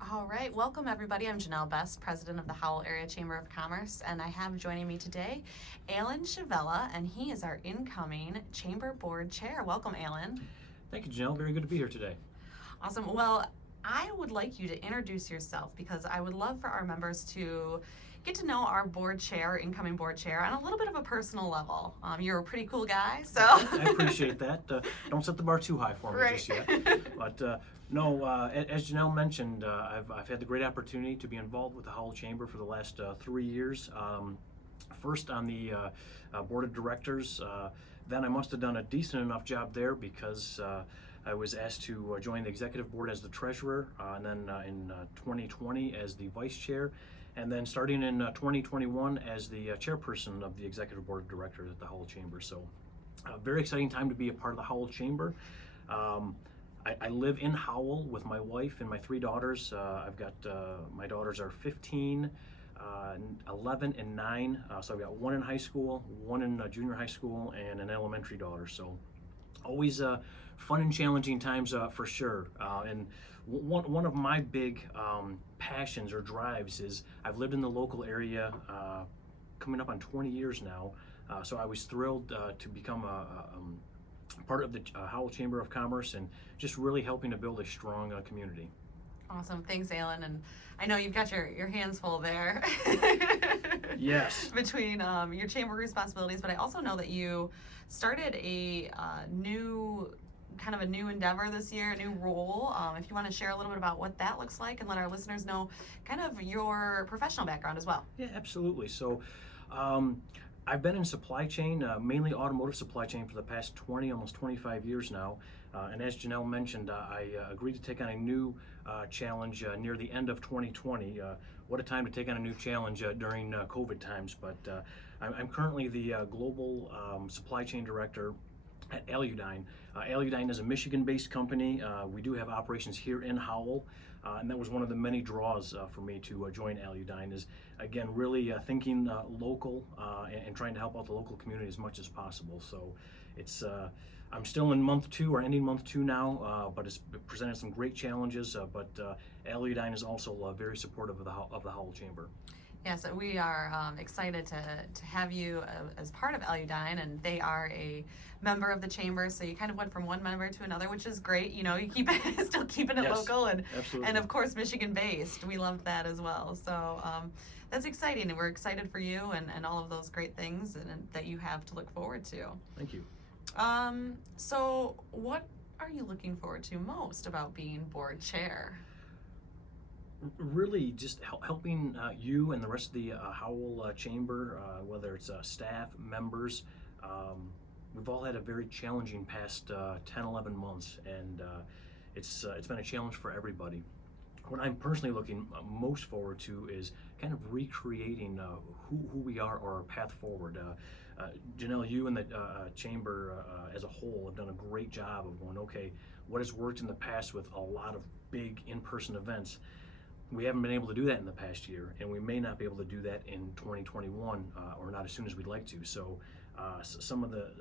All right, welcome everybody. I'm Janelle Best, president of the Howell Area Chamber of Commerce, and I have joining me today Alan Shevela, and he is our incoming Chamber Board Chair. Welcome, Alan. Thank you, Janelle. Very good to be here today. Awesome. Well, I would like you to introduce yourself because I would love for our members to get to know our board chair, incoming board chair, on a little bit of a personal level. You're a pretty cool guy, so. I appreciate that. Don't set the bar too high for me Right. just yet. But no, as Janelle mentioned, I've had the great opportunity to be involved with the Howell Chamber for the last 3 years. First on the board of directors, then I must have done a decent enough job there because I was asked to join the executive board as the treasurer, and then in 2020 as the vice chair, and then starting in 2021 as the chairperson of the executive board of directors at the Howell Chamber. So very exciting time to be a part of the Howell Chamber. I live in Howell with my wife and my 3 daughters. I've got, my daughters are 15, 11, and 9. So I've got one in high school, one in junior high school, and an elementary daughter. So always fun and challenging times for sure. And one of my big passions or drives is I've lived in the local area coming up on 20 years now. So I was thrilled to become a part of the Howell Chamber of Commerce and just really helping to build a strong community. Awesome. Thanks, Alan. And I know you've got your hands full there. Yes. Between your chamber responsibilities, but I also know that you started a new endeavor this year, a new role. If you want to share a little bit about what that looks like and let our listeners know kind of your professional background as well. Yeah, absolutely. So I've been in supply chain, mainly automotive supply chain, for the past 20, almost 25 years now. And as Janelle mentioned, I agreed to take on a new challenge near the end of 2020. What a time to take on a new challenge during COVID times. But I'm currently the global supply chain director at Aludyne. Aludyne is a Michigan-based company. We do have operations here in Howell, and that was one of the many draws for me to join Aludyne, is again really thinking local and trying to help out the local community as much as possible. So it's I'm still in month 2 or ending month 2 now, but it's presented some great challenges. But Aludyne is also very supportive of the Howell Chamber. Yes, we are excited to have you as part of Aludyne, and they are a member of the chamber. So you kind of went from one member to another, which is great. You know, you keep it, still keeping it Yes, local, and absolutely. of course Michigan-based. We loved that as well. So that's exciting, and we're excited for you and all of those great things and that you have to look forward to. Thank you. So what are you looking forward to most about being board chair? Really just helping you and the rest of the Howell Chamber, whether it's staff, members. We've all had a very challenging past 10, 11 months, and it's been a challenge for everybody. What I'm personally looking most forward to is kind of recreating who we are or our path forward. Janelle, you and the chamber as a whole have done a great job of going, okay, what has worked in the past with a lot of big in-person events? We haven't been able to do that in the past year, and we may not be able to do that in 2021, or not as soon as we'd like to. So some of the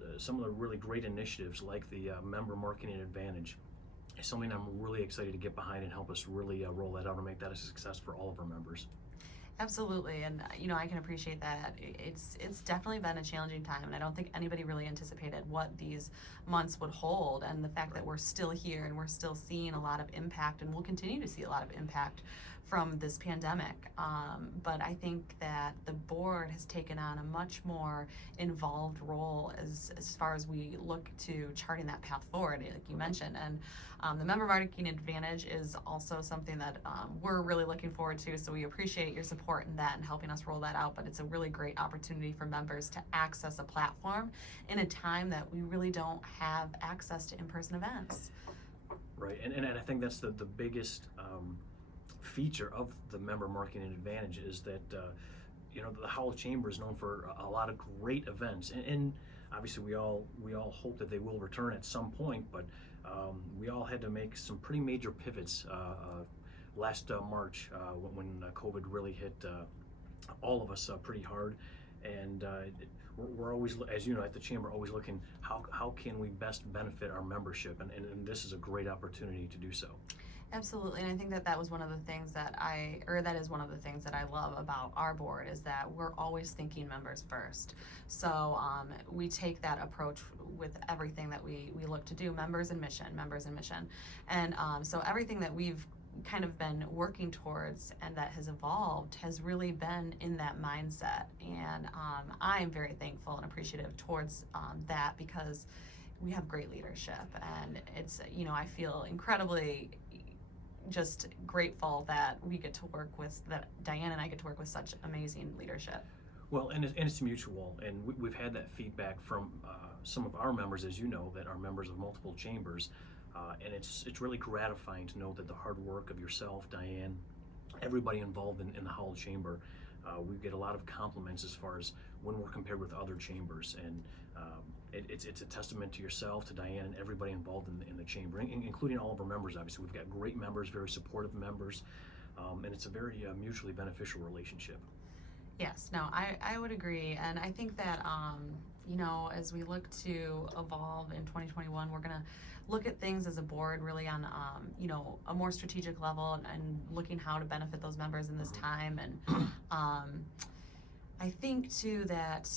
really great initiatives, like the member marketing advantage, is something I'm really excited to get behind and help us really roll that out and make that a success for all of our members. Absolutely, and you know, I can appreciate that. It's definitely been a challenging time, and I don't think anybody really anticipated what these months would hold, and the fact that we're still here and we're still seeing a lot of impact, and we'll continue to see a lot of impact from this pandemic. But I think that the board has taken on a much more involved role as far as we look to charting that path forward, like you mentioned. And the member marketing advantage is also something that we're really looking forward to. So we appreciate your support in that and helping us roll that out. But it's a really great opportunity for members to access a platform in a time that we really don't have access to in-person events. Right, and I think that's the biggest feature of the member marketing advantage is that you know, the Howell Chamber is known for a lot of great events, and obviously we all hope that they will return at some point, but we all had to make some pretty major pivots last March when COVID really hit all of us pretty hard, and we're always, as you know, at the Chamber, always looking how can we best benefit our membership, and this is a great opportunity to do so. Absolutely, and I think that that was one of the things that is one of the things that I love about our board is that we're always thinking members first. So we take that approach with everything that we look to do, members and mission. And so everything that we've kind of been working towards and that has evolved has really been in that mindset. And I am very thankful and appreciative towards that because we have great leadership, and it's, I feel incredibly just grateful that we get to work with, that Diane and I get to work with such amazing leadership. Well, and it's mutual, and we've had that feedback from some of our members, as you know, that are members of multiple chambers, and it's really gratifying to know that the hard work of yourself, Diane, everybody involved in the Howell Chamber, we get a lot of compliments as far as when we're compared with other chambers, and it's a testament to yourself, to Diane, and everybody involved in the chamber, including all of our members. Obviously, we've got great members, very supportive members, and it's a very mutually beneficial relationship. Yes, no, I would agree, and I think that as we look to evolve in 2021, we're gonna look at things as a board really on a more strategic level, and looking how to benefit those members in this time. And I think too that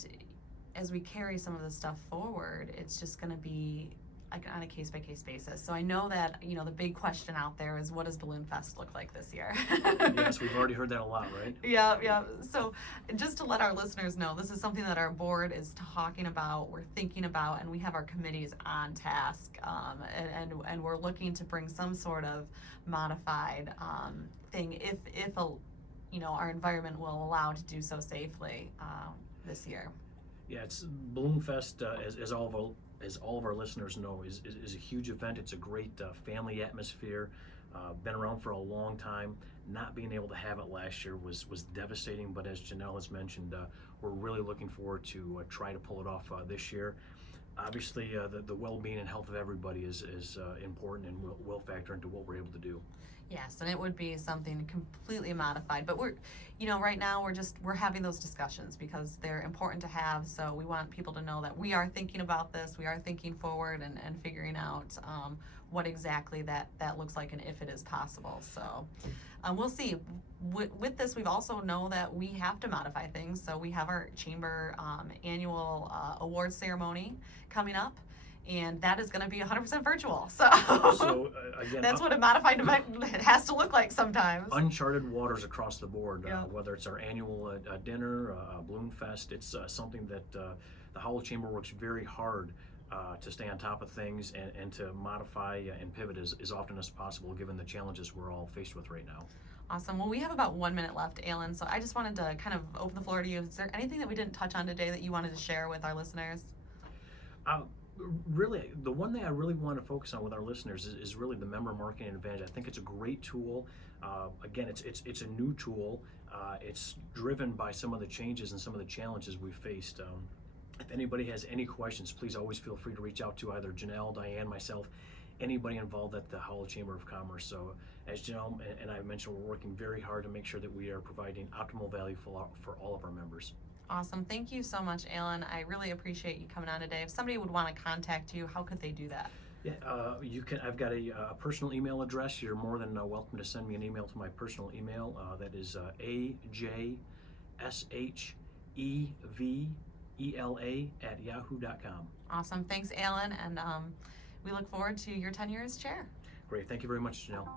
as we carry some of this stuff forward, it's just going to be on a case-by-case basis. So I know that, the big question out there is, what does Balloon Fest look like this year? Yes, we've already heard that a lot, right? Yeah. So just to let our listeners know, this is something that our board is talking about, we're thinking about, and we have our committees on task, and we're looking to bring some sort of modified thing if our environment will allow to do so safely this year. Yeah, it's Balloon Fest, as all of our listeners know, is a huge event. It's a great family atmosphere. Been around for a long time. Not being able to have it last year was devastating, but as Janelle has mentioned, we're really looking forward to try to pull it off this year. Obviously, the well-being and health of everybody is important, and will factor into what we're able to do. Yes, and it would be something completely modified, but we're, right now we're having those discussions because they're important to have. So we want people to know that we are thinking about this, we are thinking forward and figuring out what exactly that looks like and if it is possible. So we'll see. With this, we've also know that we have to modify things. So we have our chamber annual awards ceremony coming up. And that is going to be 100% virtual. So again, that's what a modified event has to look like sometimes. Uncharted waters across the board, Yeah. Whether it's our annual dinner, Balloon Fest, it's something that the Howell Chamber works very hard to stay on top of things and to modify and pivot as often as possible, given the challenges we're all faced with right now. Awesome. Well, we have about 1 minute left, Alan, so I just wanted to kind of open the floor to you. Is there anything that we didn't touch on today that you wanted to share with our listeners? Really, the one thing I really want to focus on with our listeners is really the member marketing advantage. I think it's a great tool. Again, it's a new tool. It's driven by some of the changes and some of the challenges we've faced. If anybody has any questions, please always feel free to reach out to either Janelle, Diane, myself, anybody involved at the Howell Chamber of Commerce. So as Janelle and I mentioned, we're working very hard to make sure that we are providing optimal value for all of our members. Awesome. Thank you so much, Alan. I really appreciate you coming on today. If somebody would want to contact you, how could they do that? Yeah, you can. I've got a personal email address. You're more than welcome to send me an email to my personal email. That is ajshevela@yahoo.com. Awesome. Thanks, Alan. And we look forward to your tenure as chair. Great. Thank you very much, Janelle.